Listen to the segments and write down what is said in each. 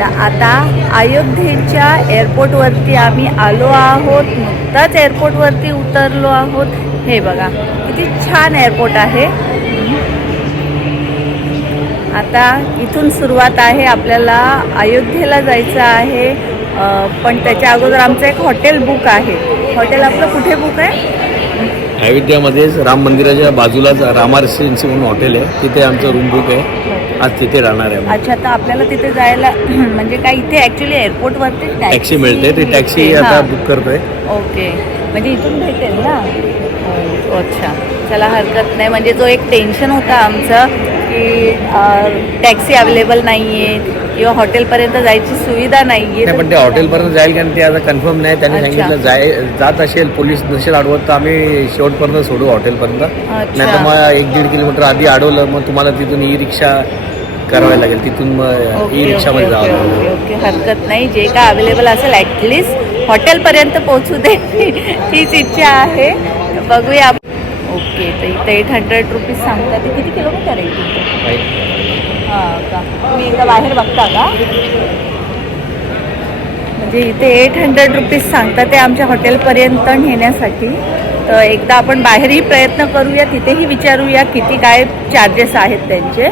तर आता अयोध्येच्या एअरपोर्टवरती आम्ही आलो आहोत. नुकताच एअरपोर्टवरती उतरलो आहोत. हे बघा किती छान एअरपोर्ट आहे. आता इथून सुरुवात आहे. आपल्याला अयोध्येला जायचं आहे. पण त्याच्या अगोदर आमचं एक हॉटेल बुक आहे. हॉटेल आपलं कुठे बुक आहे? अयोध्यामध्येच राम मंदिराच्या बाजूलाच रामा रेसिडेन्सी म्हणून हॉटेल आहे. तिथे आमचं रूम बुक आहे. आज तिथे राहणार आहे. अच्छा, तर आपल्याला तिथे जायला म्हणजे काय इथे ॲक्च्युली एअरपोर्टवरती टॅक्सी मिळते. ती टॅक्सी आता बुक करतोय. ओके, म्हणजे इथून भेटेल ना? अच्छा, चला हरकत नाही. म्हणजे जो एक टेन्शन होता आमचं की टॅक्सी अवेलेबल नाही आहे किंवा हॉटेलपर्यंत जायची सुविधा नाही आहे. पण ते हॉटेलपर्यंत जाईल कारण ते आता कन्फर्म नाही. त्यांनी सांगितलं जात असेल, पोलीस नसेल अडवत तर आम्ही शेवटपर्यंत सोडू हॉटेलपर्यंत. नाही तर मग 1-1.5 किलोमीटर आधी अडवलं मग तुम्हाला तिथून ई रिक्षा करावी लागेल. तिथून मग ई रिक्षामध्ये जावं लागेल. ओके, हरकत नाही. जे काय अवेलेबल असेल ॲटलिस्ट हॉटेलपर्यंत पोहोचू दे हीच इच्छा आहे. बघूया. ओके, तर इथे 800 रुपीज सांगतात. ते किती किलोमीटर आहे तिथे? हां का, तुम्ही एकदा बाहेर बघता का? म्हणजे इथे 800 रुपीज सांगतात ते आमच्या हॉटेलपर्यंत नेण्यासाठी. तर एकदा आपण बाहेरही प्रयत्न करूया, तिथेही विचारूया किती काय चार्जेस आहेत त्यांचे.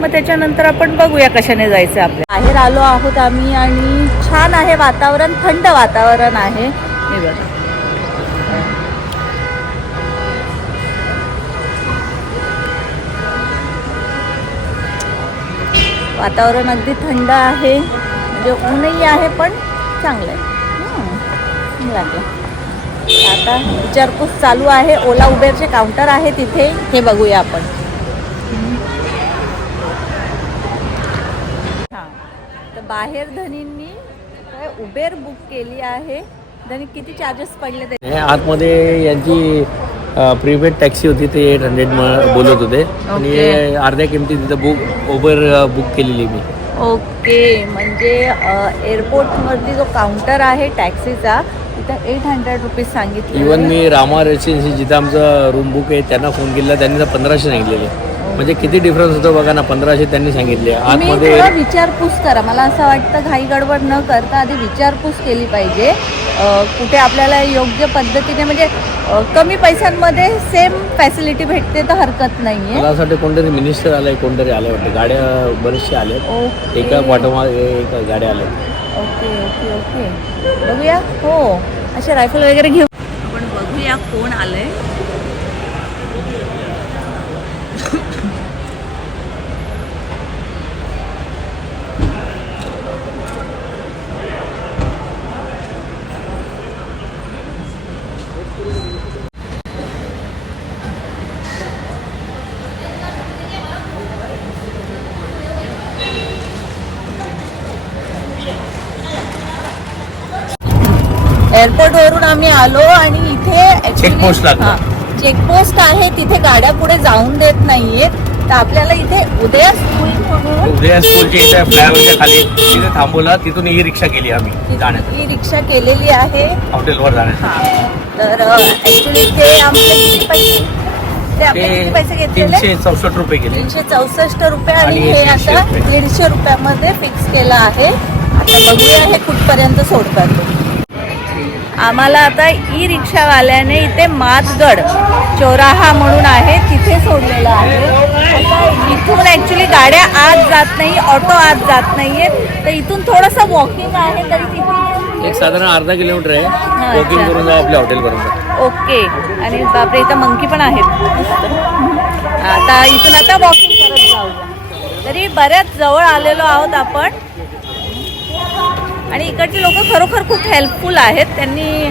मग त्याच्यानंतर आपण बघूया कशाने जायचं. आपल्या बाहेर आलो आहोत आम्ही आणि छान आहे वातावरण, थंड वातावरण आहे. हे बघा, वातावरण अगदी थंड आहे. म्हणजे ऊनही आहे पण चांगलं आहे. लागलं. आता विचारपूस चालू आहे. ओला उबेरचे काउंटर आहे तिथे, हे बघूया आपण. हां, तर बाहेर धनींनी उबेर बुक केली आहे. धनी किती चार्जेस पडले ते? आतमध्ये यांची प्रीपेड टॅक्सी होती, ते 800 बोलत होते. आणि अर्ध्या किमती तिथं उबर बुक केलेली मी. ओके, म्हणजे एअरपोर्टवरती जो काउंटर आहे टॅक्सीचा तिथं 800 रुपीज सांगितले. इवन मी रामा रेसिडेन्सी जिथं आमचा रूम बुक आहे त्यांना फोन केला. त्यांनी तर 1500 सांगितलेले. म्हणजे किती डिफरन्स होतो बघा ना. 1500 त्यांनी सांगितले. आतमध्ये विचारपूस करा. मला असं वाटतं घाई गडबड न करता आधी विचारपूस केली पाहिजे. कुठे आपल्याला योग्य पद्धतीने म्हणजे कमी पैशांमध्ये सेम फॅसिलिटी भेटते तर हरकत नाही आहे. मला असं वाटतं कोणतरी मिनिस्टर आलंय, कोणतरी आलं वाटतं. गाड्या बरेचशे आल्या, एका पाठोमागे एक गाड्या आल्या. ओके ओके ओके, बघूया. हो, असे रायफल वगैरे घेऊ आपण. बघूया कोण आलंय. एअरपोर्टवरून आम्ही आलो आणि इथे चेकपोस्ट चेकपोस्ट आहे. तिथे गाड्या पुढे जाऊन देत नाहीयेत. तर आपल्याला इथे उदया स्कूल स्कूलच्या इथे फ्लायओव्हरच्या खाली तिथे थांबवला. तिथून ई रिक्षा केली आम्ही जाण्यासाठी. ई रिक्षा केलेली आहे हॉटेलवर जाण्यासाठी. तर ॲक्च्युली ते आमचे किती पैसे घेतलेले? 364 रुपये गेले. 364 रुपये. आणि हे आता 150 रुपयामध्ये फिक्स केलं आहे. आता बघूया हे कुठपर्यंत सोडतात. आम्हाला आता ई रिक्षावाल्याने इथे मातगड चौराहा म्हणून आहे तिथे सोडलेलं आहे. आता इथून ॲक्च्युली गाड्या आत जात नाही, ऑटो आत जात नाही आहेत. तर इथून थोडंसं वॉकिंग आहे. तरी तिथे एक साधारण अर्धा किलोमीटर आहे. वॉकिंग करून जाऊ आपल्या हॉटेलपर्यंत. ओके. आणि बापरे, इथं मंकी पण आहेत. आता इथून आता वॉकिंग करत जाऊया. तरी बऱ्याच जवळ आलेलो आहोत आपण. आणि इकडचे लोक खरोखर खूप हेल्पफुल आहेत. त्यांनी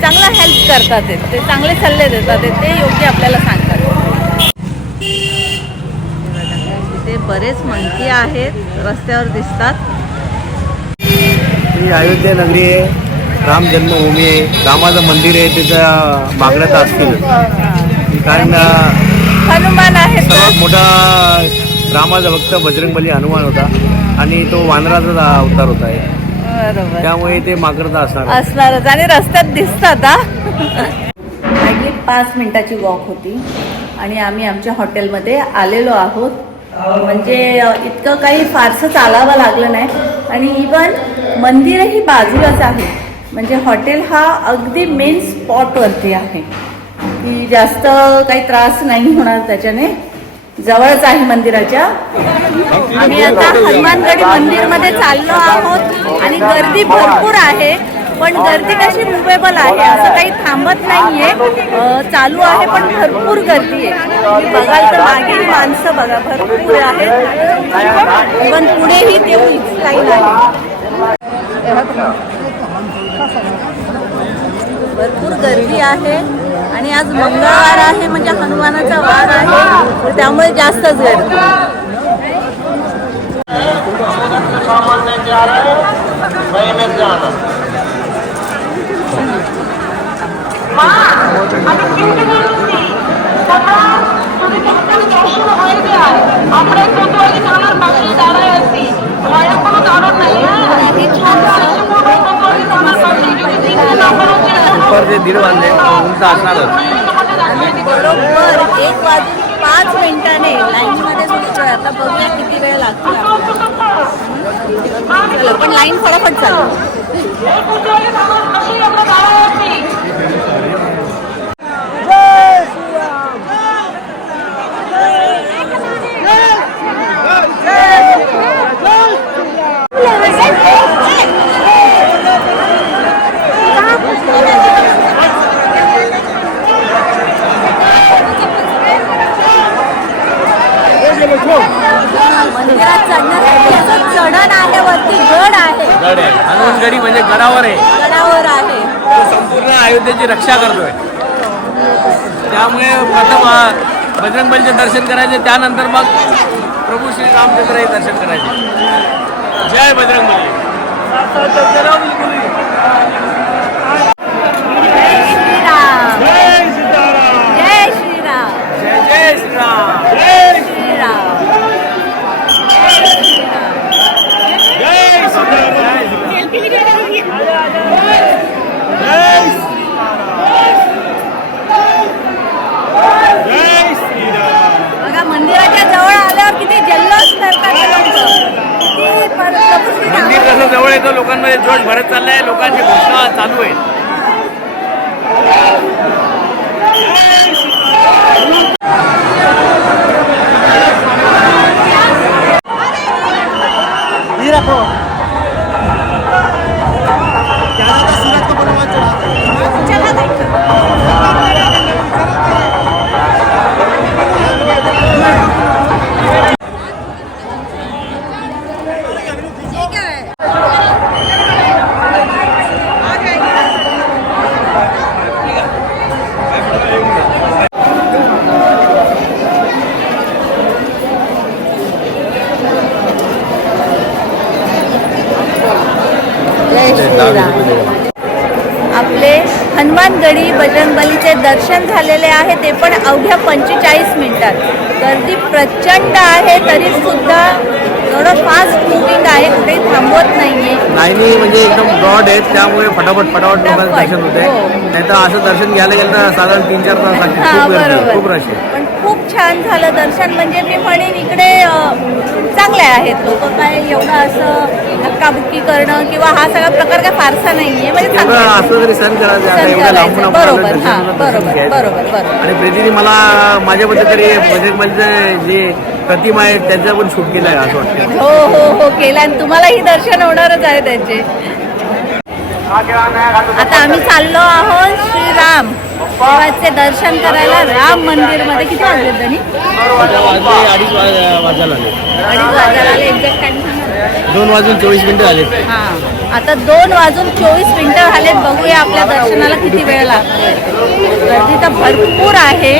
चांगला हेल्प करतात. ते चांगले सल्ले देतात. ते योग्य आपल्याला सांगतात. इथे बरेच मंकी आहेत, रस्त्यावर दिसतात. ही अयोध्या नगरी आहे, राम जन्मभूमी आहे, रामाचं मंदिर आहे. त्याच्या मागण्यात असतील कारण हनुमान आहे. सर्वात मोठा रामाचा भक्त बजरंगबली हनुमान होता आणि तो वानराचा अवतार होता. त्यामुळे ते माकड असणारच. आणि रस्त्यात दिसतात. अगदी 5 मिनिटाची वॉक होती आणि आम्ही आमच्या हॉटेलमध्ये आलेलो आहोत. म्हणजे इतकं काही फारसं चालावं लागलं नाही. आणि इवन मंदिरही बाजूलाच आहे, म्हणजे हॉटेल हा अगदी मेन स्पॉटवरती आहे, की जास्त काही त्रास नाही होणार त्याच्याने, जवळच आहे मंदिराच्या. आम्ही आता हनुमानगडी मंदिरमध्ये चाललो आहोत आणि गर्दी भरपूर आहे, पण गर्दी कशी मुवेबल आहे, असं काही थांबत नाहीये, चालू आहे पण भरपूर गर्दी आहे. बघाल तर मागे माणसं बघा भरपूर आहेत, पण पुढेही तेवढीच लाईन आहे. भरपूर गर्दी आहे आणि आज मंगळवार आहे, म्हणजे हनुमानाचा वार आहे, त्यामुळे जास्तच गर्दी. दुपारचे 1:30 वाजले, उंच असणारच. बरोबर 1:05 लाईनमध्ये दिसतोय. आता बघूया किती वेळ लागतो. चला, पण लाईन फटाफट चालू. मंदिरात चढण्यासाठी असं चढण आहे, वरती गड आहे. गड आहे, हनुमानगडी म्हणजे गडावर आहे. गडावर आहे. तो संपूर्ण अयोध्येची रक्षा करतोय. त्यामुळे प्रथम बजरंगबलीचे दर्शन करायचे, त्यानंतर मग प्रभू श्री रामचंद्र हे दर्शन करायचे. जय बजरंगबली. जय श्रीराम. जय सीताराम. जय श्रीराम. जय जय श्रीराम. जय श्रीराम. जय सीताराम. बघा मंदिराच्या जवळ आल्यावर किती जल्लोष करतात लोक. मंदिर कसं जवळ येतं, लोकांमध्ये जोश भरत चाललाय, लोकांची घोषणा चालू आहे. आपले हनुमानगडी बजरंगबलीचे दर्शन झालेले आहे, ते पण अवघ्या 45 मिनिटात. गर्दी प्रचंड आहे, तरी सुद्धा एवढं फास्ट मुव्हिंग आहे, कुठेही थांबवत नाहीये. लाईनी म्हणजे एकदम ब्रॉड आहेत, त्यामुळे फटाफट लोकांचं दर्शन होते. नाही तर असं दर्शन घ्यायला गेलं तर साधारण 3-4 तास लागतील. खूप रश आहे, पण खूप छान झालं दर्शन. म्हणजे मी म्हणेन इकडे चांगले आहेत लोक, काय एवढं असं धक्काबुक्की करणं किंवा हा सगळा प्रकार काय फारसा नाहीये, म्हणजे असं तरी सण करायचं. बरोबर, हा बरोबर बरोबर बरोबर. आणि प्रीतीने मला माझ्याबद्दल तरी बजरंगबलीचं जे प्रतिमा आहे त्याचं पण शूट केलं आहे असं वाटतं. हो हो हो केलं, आणि तुम्हालाही दर्शन होणारच आहे त्यांचे. आता आम्ही चाललो आहोत श्रीराम देवाचे दर्शन करायला राम मंदिरमध्ये. किती वाजले तरी? 2:30 वाजायला आले. 2:30 वाजायला आले. एक्झॅक्ट टाइम सांगा. 2:24 झाले. हां, आता 2:24 झालेत. बघूया आपल्या दर्शनाला किती वेळ लागतोय. गर्दी तर भरपूर आहे.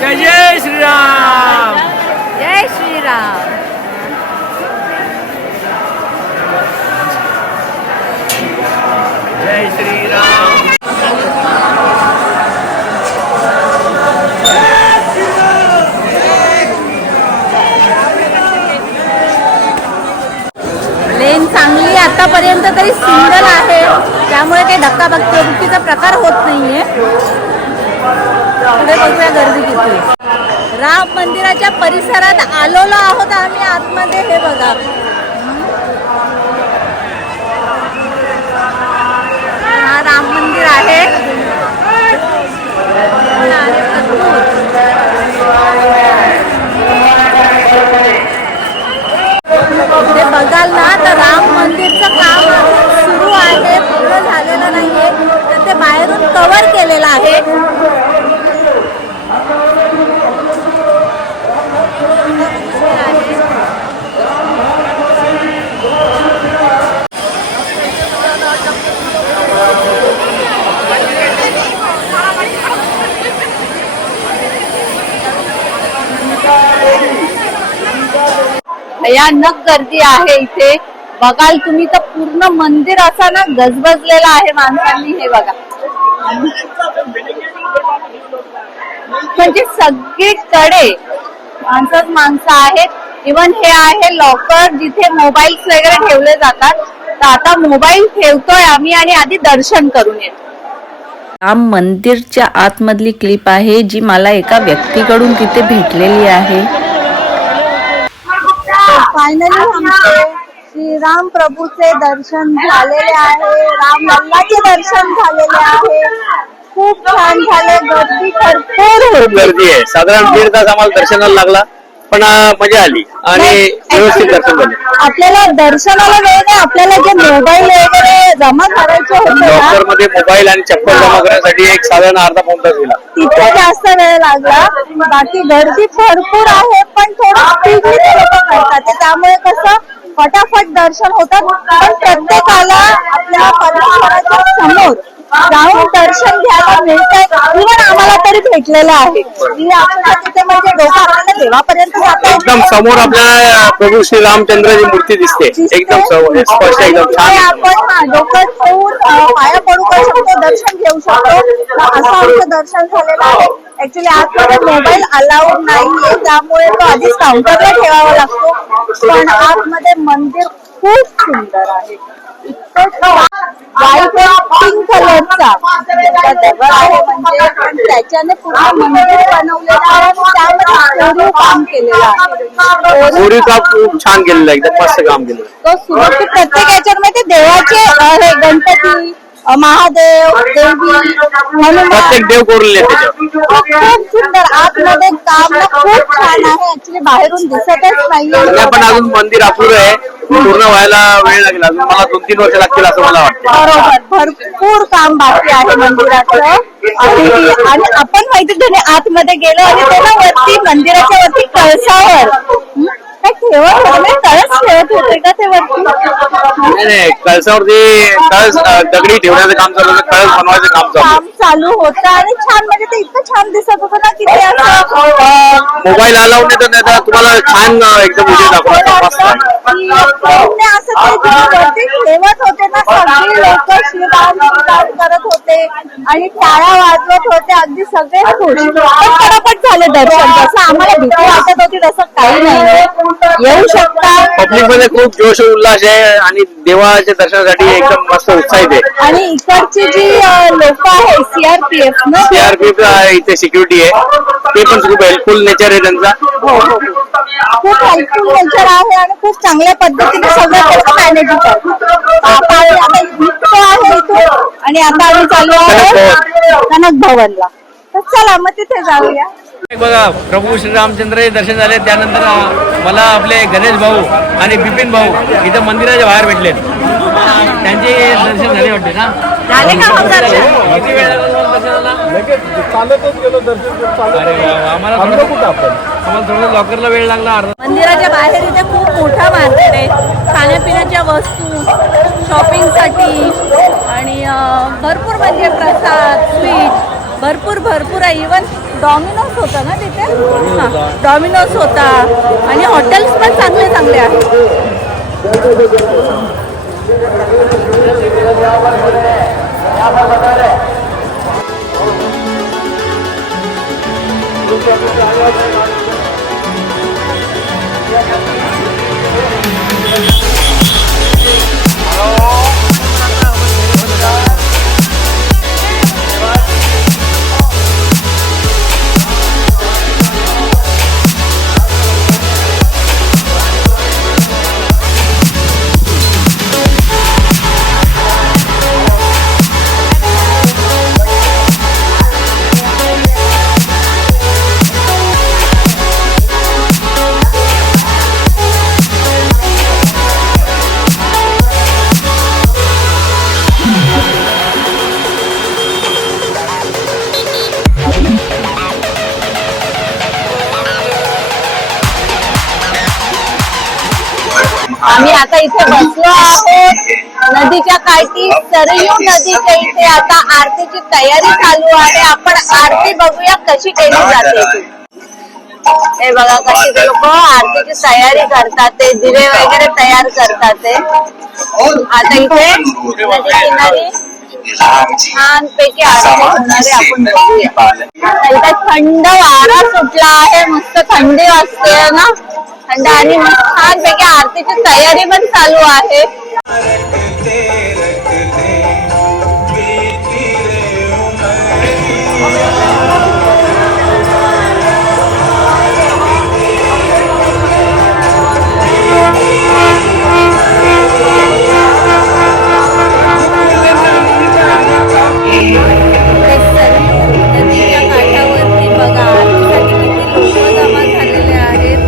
जय जय श्रीराम. जय श्रीराम. जय श्रीराम. लेन चांगली आतापर्यंत तरी सिंगल आहे, त्यामुळे काही धक्काबुक्कीचा प्रकार होत नाहीये. पुढे बघूया गर्दी किती आहे. राम मंदिराच्या परिसरात आलेलो आहोत आम्ही आतमध्ये. हे बघा, हा राम मंदिर आहे. ते बघाल ना तर राम मंदिरचं काम सुरू आहे, पूर्ण झालेलं नाहीये. तर ते बाहेरून कव्हर केलेलं आहे. भयानक गर्दी आहे इथे. बघाल तुम्ही तर पूर्ण मंदिर असं ना गजबजलेलं आहे माणसांनी. हे बघा, म्हणजे सगळीकडे माणसं आहेत. इव्हन हे आहे लॉकर जिथे मोबाईल्स वगैरे ठेवले जातात. तर आता मोबाईल ठेवतोय आम्ही आणि आधी दर्शन करून येतो. राम मंदिरच्या आतमधली क्लिप आहे जी मला एका व्यक्तीकडून तिथे भेटलेली आहे. फायनली आमचे श्रीराम प्रभूचे दर्शन झालेले आहे. राम लल्लाचे दर्शन झालेले आहे. खूप छान झाले. गर्दी भरपूर गर्दी आहे. साधारण 1.5 तास आम्हाला दर्शनाला लागला, पण मजा आली आणि व्यवस्थित दर्शन झाले. आपल्याला दर्शनाला वेळ नाही, आपल्याला जे मोबाईल वगैरे जमा करायचे होते लॉकर मध्ये मोबाईल आणि चप्पल जमा करण्यासाठी एक साधारण अर्धा पाऊण तास गेला. तिथे जास्त वेळ लागला. बाकी गर्दी भरपूर आहे, पण थोडं स्पीडली ते लोक करतात. त्यामुळे कसं फटाफट दर्शन होतात. पण प्रत्येकाला आपल्या परमेश्वराच्या समोर जाऊन दर्शन घ्यायला मिळतंय. इव्हन आम्हाला तरी भेटलेलं आहे. तिथे म्हणजे डोकं आपल्याला देवापर्यंत जाता एकदम समोर आपल्याला प्रभू श्री रामचंद्राची मूर्ती दिसते. एकदम स्पष्ट, एकदम छान. आपण डोकं ठेवून पाया पडू शकतो, दर्शन घेऊ शकतो. असं आमचं दर्शन झालेलं आहे. ऍक्च्युली आतमध्ये मोबाईल अलाउड नाहीये, त्यामुळे तो आधीच काउंटरला ठेवावा लागतो. पण आतमध्ये मंदिर खूप सुंदर आहे. व्हाईट पिंक कलरचा दगड आहे, म्हणजे त्याच्याने पूर्ण मंदिर बनवलेलं आहे. त्यामध्ये कोरीव काम केलेलं आहे. कोरीव काम खूप छान केलेलं आहे, एकदम मस्त काम केलं. तो सुरुवात प्रत्येक याच्यामध्ये देवाचे हे गणपती, महादेव, देवी, हनुमान, प्रत्येक देव कोरलेले खूप सुंदर. आतमध्ये काम खूप छान आहे. ऍक्च्युली बाहेरून दिसतच नाहीये. पण अजून मंदिर अपुरं आहे, पूर्ण व्हायला वेळ लागेल. अजून मला 2-3 वर्ष लागतील असं मला वाटतं. बरोबर, भरपूर काम बाकी आहे मंदिराचं. आणि आपण माहिती त्याने आतमध्ये गेलो आणि त्याला वरती मंदिराच्या वरती कळसावर काय ठेवत होते, कळस ठेवत होते का ते वरती? नाही, कळसावरती कळस दगडी ठेवण्याचं काम चालू होतं, कळस बनवायचं काम चालू होतं. आणि छान, म्हणजे ते इतकं छान दिसत होतं ना की ते असं मोबाईल अलाउड नाही तर तुम्हाला छान एकदम व्हिडिओ दाखवण्याचं मस्त आहे. असं ते वरती ठेवत होते ना, सगळे लोक श्रीराम करत होते आणि टाळ्या वाजवत होते. अगदी सगळे खुश. पण पटापट झाले दर्शन. जसं आम्हाला भीती वाटत होती तसं काही नाही. येऊ शकता. पब्लिक मध्ये खूप जोश उल्हास आहे आणि देवाच्या दर्शनासाठी एकदम मस्त उत्साहित आहे. आणि इकडची जी लोक आहे सीआरपीएफ इथे सिक्युरिटी आहे, ते पण खूप हेल्पफुल नेचर आहे त्यांचा. खूप हेल्पफुल नेचर आहे आणि खूप चांगल्या पद्धतीने सगळं त्याचं मॅनेजिंग करतात. आता आहे इथून आणि आता आम्ही चालू आहोत कनक भवनला. तर चला मग तिथे जाऊया. बघा, प्रभू श्रीरामचंद्र दर्शन झाले. त्यानंतर मला आपले गणेश भाऊ आणि बिपिन भाऊ इथं मंदिराच्या बाहेर भेटले. त्यांचे दर्शन झाले वाटते ना? झाले का दर्शन? किती वेळ लागला दर्शनाला? चालतच गेलो दर्शन. आम्हाला थोडं लॉकरला वेळ लागला. मंदिराच्या बाहेर इथे खूप मोठा मार्केट आहे. खाण्यापिण्याच्या वस्तू, शॉपिंगसाठी आणि भरपूर म्हणजे प्रसाद, स्वीट भरपूर आहे. इव्हन डॉमिनोज होता ना तिथे. डॉमिनोज होता आणि हॉटेल्स पण चांगले आहेत. आम्ही आता इथे बसलो आहोत नदीच्या काठी. सरयू नदीच्या इथे आता आरतीची तयारी चालू आहे. आपण आरती बघूया कशी केली जाते. हे बघा कशी ते लोक आरतीची तयारी करतात, ते दिवे वगैरे तयार करतात. ते आता इथे नदी किनारी छान पैकी आरती होणारे आपण बघूया. आता इथे थंड वारा सुटला आहे, मस्त थंडी वाजते ना, थंड आणि छान पैकी आरतीची तयारी पण चालू आहे. नदीच्या काठावरती बघा आरतीसाठी किती लोक जमा झालेले आहेत.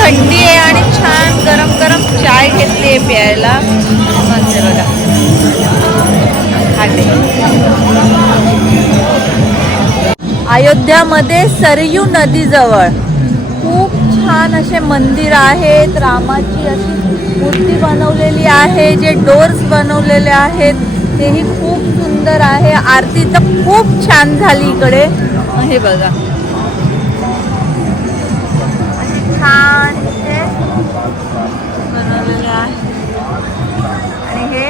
थंडी आहे आणि छान गरम गरम चाय घेतली आहे प्यायला. मस्त बघा खाते. अयोध्यामध्ये सरयू नदीजवळ खूप छान असे मंदिर आहेत. रामाची अशी मूर्ती बनवलेली आहे, जे डोर्स बनवलेले आहेत तेही खूप सुंदर आहे. आरती तर खूप छान झाली इकडे. हे बघा छान इथे बनवलेलं आहे आणि हे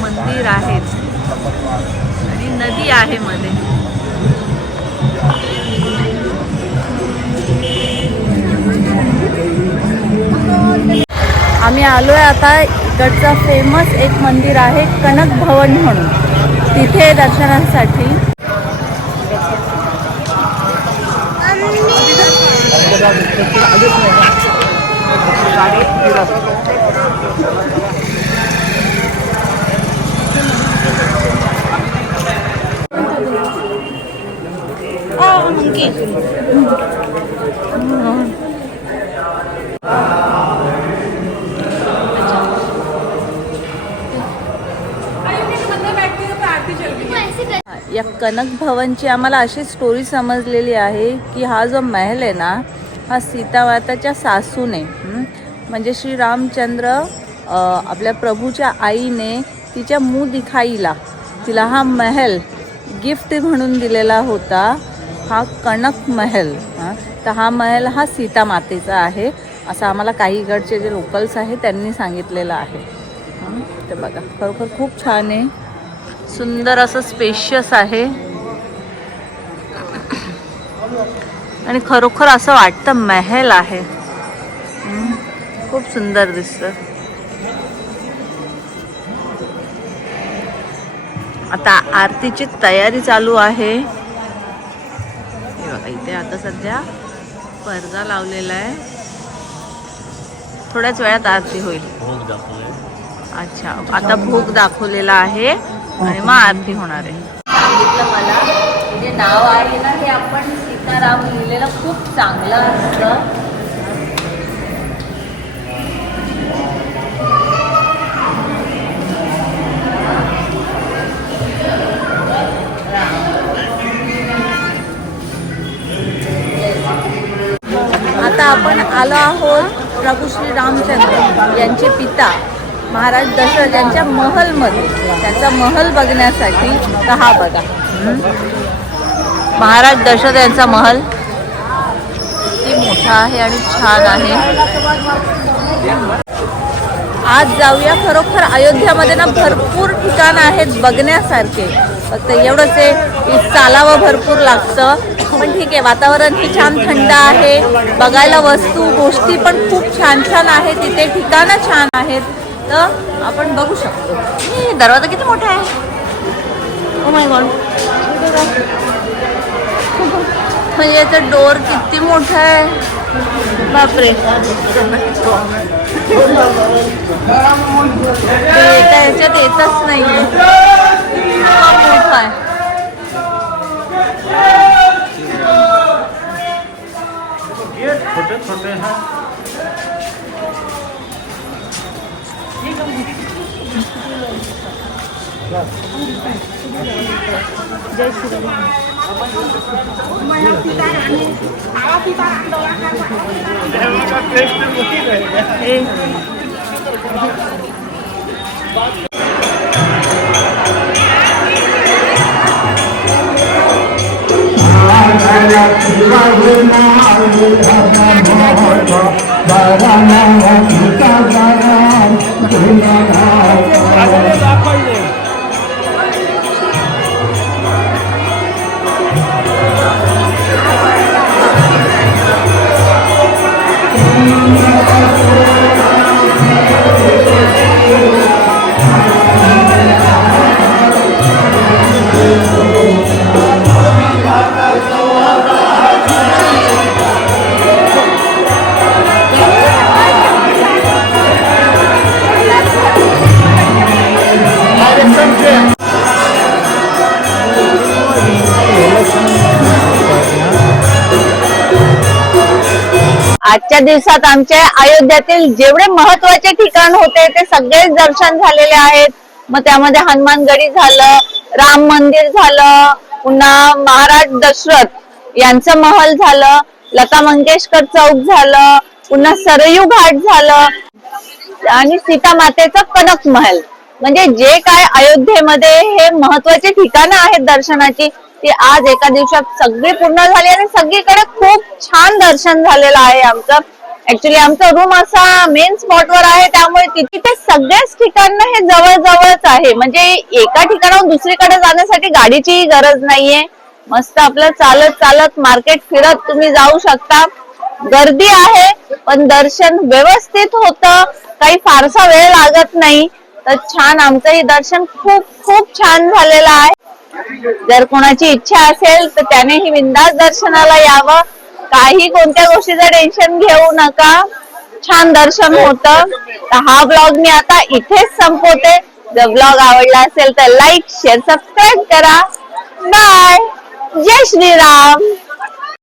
मंदिर आहेत आणि नदी आहे मध्ये. आम्ही आलोय आता इकडचं फेमस एक मंदिर आहे कनक भवन म्हणून, तिथे दर्शनासाठी. या कनक भवनची आम्हाला अशी स्टोरी समजलेली आहे की हा जो महल आहे ना, हा सीतामाताच्या सासूने म्हणजे श्री रामचंद्र आपल्या प्रभूच्या आईने तिच्या मुँह दिखाईला तिला हा महल गिफ्ट म्हणून दिलेला होता. हा कनक महल. तर हा महल हा सीतामातेचा आहे असं आम्हाला काही इकडचे जे लोकल्स आहेत त्यांनी सांगितलेलं आहे. तर बघा खरोखर खूप छान आहे, सुंदर असं स्पेशियस आहे आणि खरोखर असं वाटतं महल आहे. खूप सुंदर दिसतं. आता आरतीची तयारी चालू आहे. इथे आता सध्या पडदा लावलेला आहे. थोड्याच वेळात आरती होईल. अच्छा, आता भोग दाखवलेला आहे आणि मग आरती होणार आहे. सांगितलं मला जे नाव आहे ना हे आपण सीताराम लिहिलेलं खूप चांगलं असतं. रामचंद्र यांचे पिता महाराज दशरथ यांच्या महलमध्ये, त्याचा महल बघण्यासाठी तर हा बघा, महाराज दशरथ यांचा महल किती मोठा आहे आणि छान आहे. आज जाऊया. खरोखर अयोध्यामध्ये ना भरपूर ठिकाण आहेत बघण्यासारखे, फक्त एवढंच आहे की चालावं भरपूर लागतं. पण ठीक आहे, वातावरण ही छान थंड आहे, बघायला वस्तू गोष्टी पण खूप छान छान आहेत, तिथे ठिकाणं छान आहेत, तर आपण बघू शकतो. दरवाजा किती मोठा आहे, ओ माय गॉड. म्हणजे याचं डोर किती मोठा आहे, बापरे. एका ह्याच्यात येतच नाही, हा मोठा आहे. जय श्रीराम. आजच्या दिवसात आमच्या अयोध्यातील जेवढे महत्वाचे ठिकाण होते ते सगळेच दर्शन झालेले आहेत. मग त्यामध्ये हनुमानगडी झालं, राम मंदिर झालं, पुन्हा महाराज दशरथ यांचं महल झालं, लता मंगेशकर चौक झालं, पुन्हा सरयू घाट झालं आणि सीता मातेचं कनक महल. म्हणजे जे काय अयोध्येमध्ये हे महत्वाचे ठिकाणं आहेत दर्शनाची, ती आज एका दिवसात सगळी पूर्ण झाली आणि सगळीकडे खूप छान दर्शन झालेलं आहे आमचं. ऍक्च्युली आमचा रूम असा मेन स्पॉटवर आहे, त्यामुळे तिथे सगळ्याच ठिकाणं हे जवळच आहे. म्हणजे एका ठिकाणाहून दुसरीकडे जाण्यासाठी गाडीचीही गरज नाहीये. मस्त आपलं चालत मार्केट फिरत तुम्ही जाऊ शकता. गर्दी आहे पण दर्शन व्यवस्थित होतं, काही फारसा वेळ लागत नाही. तर छान आमचं हे दर्शन खूप छान झालेलं आहे. जर कोणाची इच्छा असेल तर त्यानेही बिनधास्त दर्शनाला यावं. काही कोणत्या गोष्टीचं टेन्शन घेऊ नका, छान दर्शन होतं. तर हा ब्लॉग मी आता इथेच संपवते. जर ब्लॉग आवडला असेल तर लाईक, शेअर, सबस्क्राईब करा. बाय. जय श्रीराम.